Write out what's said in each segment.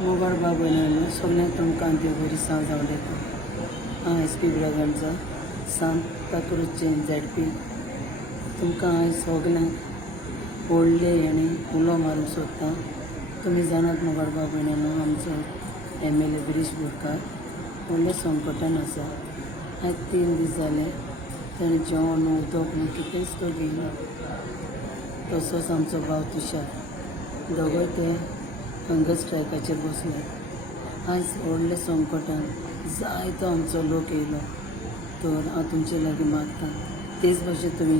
Mobile बाबयलो सगळ्यांक तुमकां देव बरी सांग जावं देता। हांव SP ब्रगांचा सांता क्रूजचे ZP तुमकां हांव सगळ्यांक व्हडले उलो मारूंक सोदतां। तुमी जाणात मोबाईल बाबयलो आमचो MLA गिरीश बोरकार व्हडल्या संकटान आसा। आयज 3 दीस जाले ताणें जेवण उदक कितेंच तो घेयना। तसोच आमचो भाव तुशार दोगोय ते हंगर स्ट्रायकाचेर बसल्यात। आयज व्हडल्या संकटान जायतो आमचो लोक येयलो तर हांव तुमचे लागीं मागतां तेच भाशेन तुमी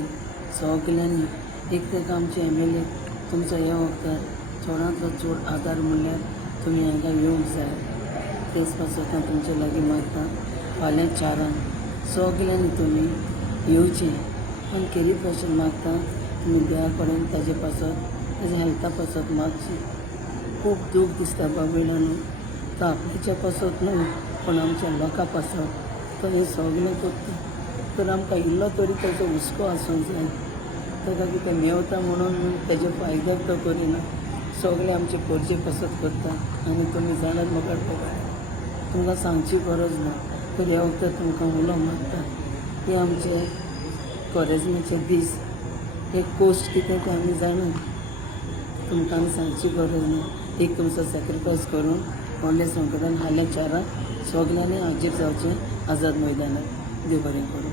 सगल्यांनी एक तर आमचे MLA तुमचो हे वखदार चडांतलो चड आदार म्हणल्यार तुमी हांगा येवंक जाय। तेच पासत हांव तुमचे लागीं मागतां फाल्यां 4 सगल्यांनी तुमी येवचें आनी खेरीत भाशेन मागतां तुमी देवा कडेन ताजे पासत ताज्या हेल्था पासत मागचें। खूब दूख दिसता बाबयलांनो तो आपल्याच्या पासत न्हू पण आमच्या लोकां पासत तो हें सगलें करता तर आमकां इल्लो तरी ताजो हुस्को आसूंक जाय। ताका कितें मेवता म्हणून ताजे फायदो तो करिना सगळे आमचे पोरचे पासत करता। आनी तुमी जाणात म्हाका तुमकां सांगची गरज ना तर ह्या वखदार तुमकां उलो मारता ते आमचे कॉरेजनाचे दीस हे कोस्ट कितें तें आमी जाणात तुमकां आमी सांगची गरज ना। एक तुमचो सॅक्रिफायस करून व्हडल्या संकटान फाल्यां 4 सगल्यांनी हाजीर जावचें आझाद मैदानार। देव बरें करूं।